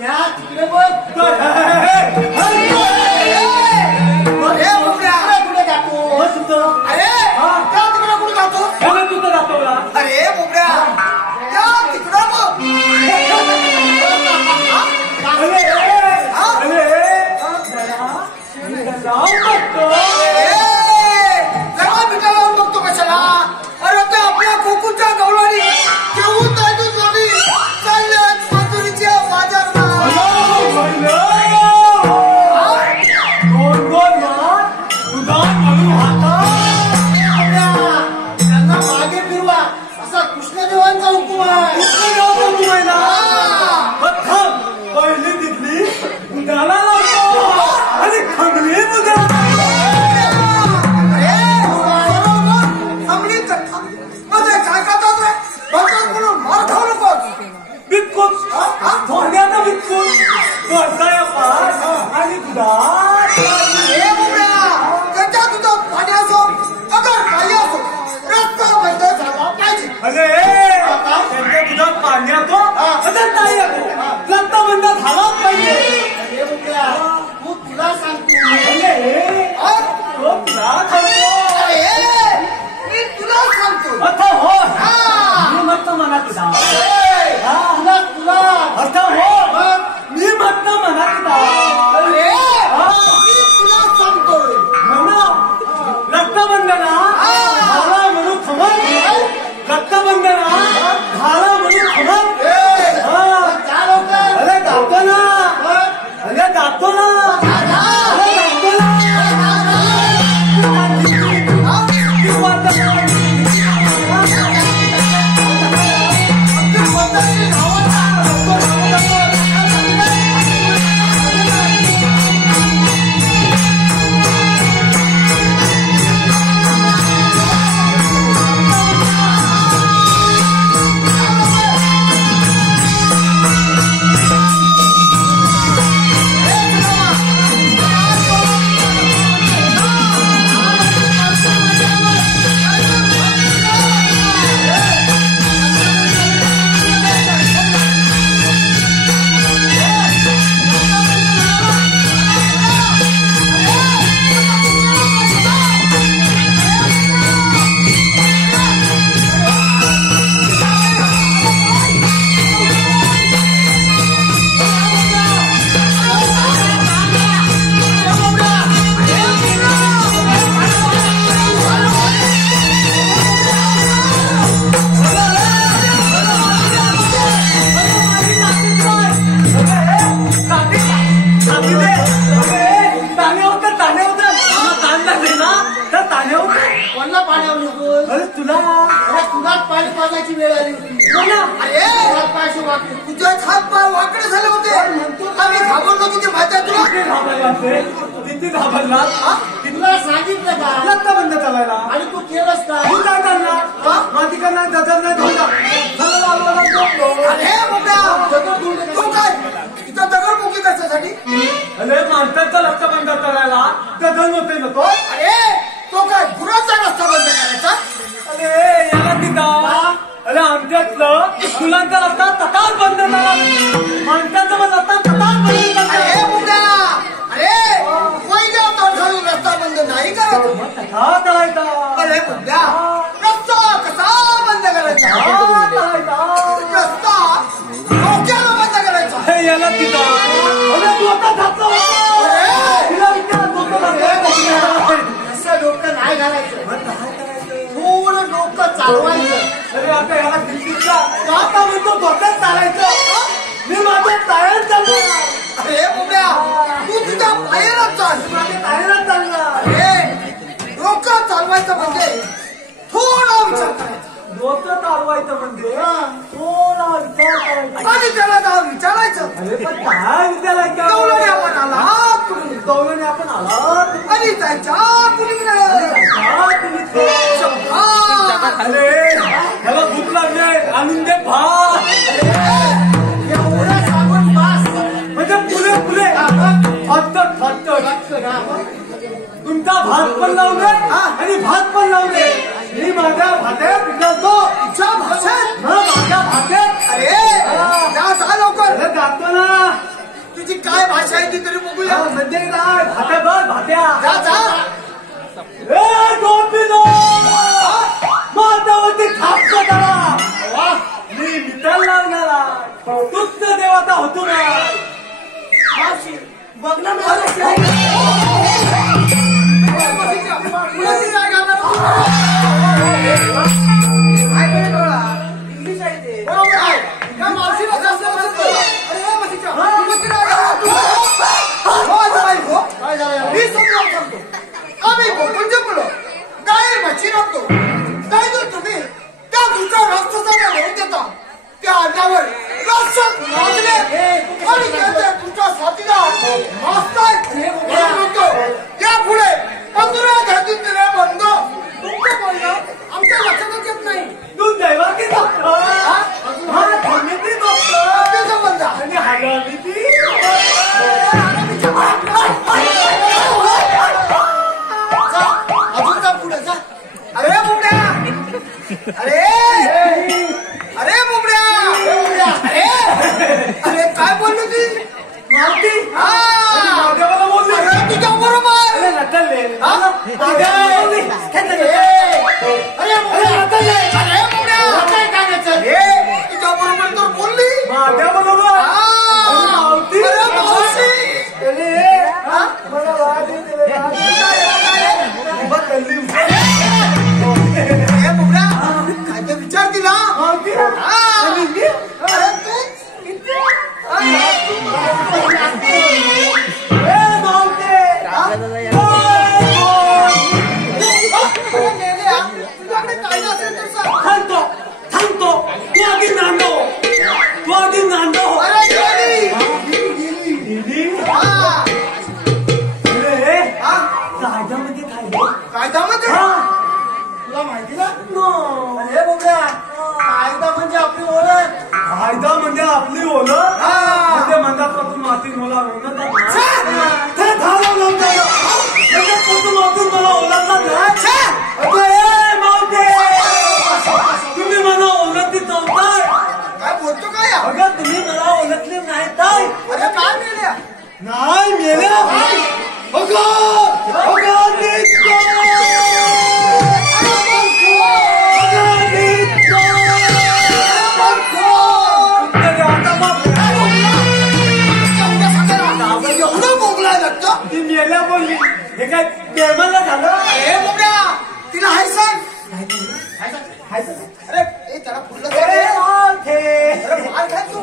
त्या तिकडे बघ कुठे जातो अरे त्या तिकडे कुठे जातो तू तर जातो अरे बोबड्या त्या तिकडं बघ लावून बघतो कशाला अरे ते आपल्या कोकूच्या गवळणी घेऊन जायचो जोडी चालल्यात मजुरीच्या बाजारला त्यांना मागे फिरवा असा कृष्णदेवांचा हुकूम आहे ना पहिली तिथली उद्याला लावतो आणि खंगली उद्या धोंड्यानं विकून करताय पार आणि दुधात त्याच्या दुधात पाणी असो अगर काही असो रस्ता बंद झाला पाहिजे अरे त्यांच्या दुधात पाणी येतो अगर नाही येतो रस्ता बंद झालाच पाहिजे अरे बुड्या तू तुला सांगतो तुला सांगतो मी तुला सांगतो आता हो मी म्हणतो म्हणा तुझा तुला आता हो मी म्हणतो म्हणा तुझा मी तुला सांगतोय म्हणा रक्तबंधना झाला म्हणून खबर रक्तबंधना झाला म्हणून खबर अरे जातो ना अरे जातो ना वेळ आली तुझ्याच हात पाय वाकडे झाले होते आम्ही घाबरलो किती माहिती तुला किती घाबरला तुला सांगितलं का रक्तबंध चालायला आणि तू केलंस का तू काय करणार माती करणार जजर नाही तू काय तिथं दगडमुखी कशासाठी अरे माणसाचा रक्तबंध चालायला जजर होते ना तो अरे तो काय गुरांचा रस्ता बंद करायचा अरे याला तिथं अरे आमच्यातलं फुलांचा रस्ता तटाच बंद झाला माणसाचा पण रस्ता तटाच बंद झाला अरे पहिल्या तोंडाळून रस्ता बंद नाही करायचा हा करायचा अरे बुद्ध्या रस्ता कसा बंद करायचा रस्ता डोक्याला बंद करायचा याला तिथं अरे तू आता घातलं तिला विचार असं डोकं नाही घालायचं थोडं डोकं चालवायचं अरे आता याला दिल्लीचा आता म्हणतो डोक्यात चालायचं मी माझ्या टायर चालणार अरे बुड्या तू तुझ्या पायालाच चाल माझ्या टायरच चालणार अरे डोकं चालवायचं म्हणजे थोडा विचार करायचा डोकं चालवायचं म्हणजे थोडा विचार करायचा आणि त्याला जाऊन विचारायचं अरे पण काय विचारायचं दौलने आपण आला दौलने आपण आला आणि त्याच्या पुलीकडे अरे त्याला भूक लागले आणून दे भात एवढं सांगून पास म्हणजे पुले पुले फटकट फटकट तुमचा भात पण लावले आणि भात पण लावले मी माझ्या भात्यात विचारतो तुझ्या भाषेत माझ्या भात्यात अरे जा लवकर जातो ना काय भाषा आहे ती तरी बघूया. म्हणजे काय भात्या बघ भात्या. जा जा. ए गोपीनो मातावरती थापतो त्याला. मी विठ्ठल लागणारा तुझ देवता होतो ना. मावशी बघ ना मावशी. कुणाची राग आला तू? काय करे डोळा? इंग्लिश आहे ते. बरोबर आहे. या मावशीला जास्त बसत नाही. अरे या मावशीच्या कुणाची राग आला तू? हो आई हो. काय झालं? मी समजावून सांगतो. आम्ही गोकुळचे मुलं गाय म्हशी राखतो. काय तर तुम्ही त्या तुमच्या रस्त्याचा होऊन देता. त्या अंडावर रस्त्यात नाचले आणि त्याचे तुमच्या साथीदार नाचतायत. या पुढे 15 घातून दिले बंद. तुमचं बोलणं आमच्या लक्षातच येत नाही. तू दैवाची डॉक्टर हा धर्मेची डॉक्टर त्याचा बंद आणि हलालीची. अजून जा पुढे जा. अरे बुबड्या अरे अरे बुबड्या अरे अरे काय बोलली ती मावती हा देवाला बोलली. अरे तुझ्या बरोबर अरे नटले हा? बोलली. अरे बुबड्या अरे बुबड्या काय करायचं हे तुझ्या बरोबर तर बोलली. माझ्या बरोबर मावती. अरे मावशी अरे हा? मला वाद येते. अरे बुबड्या काय ते विचार दिला मावती आणि मी अरे तूच थांबतो थांबतो. तू आधी नांदो तू आधी नांदो. कायद्यामध्ये कायदा तुला माहिती ना अरे बोबड्या कायदा म्हणजे आपली ओळख. कायदा म्हणजे आपली ओळख. म्हणजे मंदापासून माती मला मला ओळखला मावते. तुम्ही मला ओळखली नव्हता. काय बोलतो काय अगं तुम्ही मला ओळखले नाही काय. अरे काय मिळल्या नाही मेल्या. एवढं बोगलाय लागतं. ती मेल्या बोलली. हे काय प्रेमाला झालं. अरे बोबड्या तिला हाय सांग. अरे ए त्याला फुललं अरे मार खाय तू.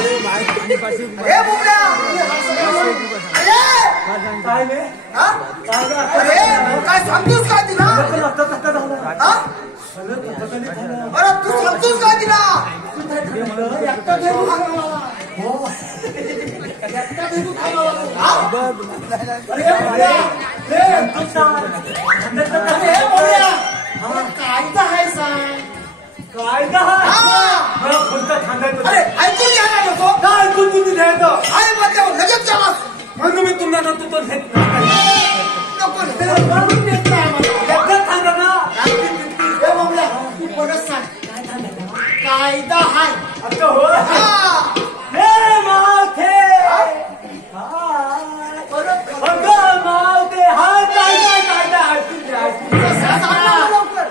अरे बोबड्या काय रे हा? अरे काय सांगतोस काय तिला हा? अरे तू सांगतोस काय तिला कायदा आहे सांग. कायदा मला फुलका थांबायचं. अरे ऐकून घ्यायला नको. काय ऐकून तुम्ही द्यायचं. आई म्हटल्यावर लगेच जाणार म्हणून मी तुम्हाला तो घेत नाही. नको म्हणून देत नाही आम्हाला. एकदा सांगा ना. हे बोबड्या तू परत सांग कायदा हाय. आता हो हा. हे मावते परत अगं मावते हा कायदा कायदा ऐकून घ्या ऐकून घ्या. सांग लवकर.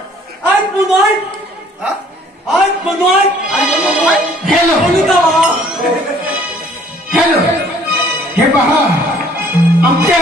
ऐक म्हणून ऐक हा? ऐक म्हणून ऐक. हॅलो बोलू का हॅलो हे पहा आमच्या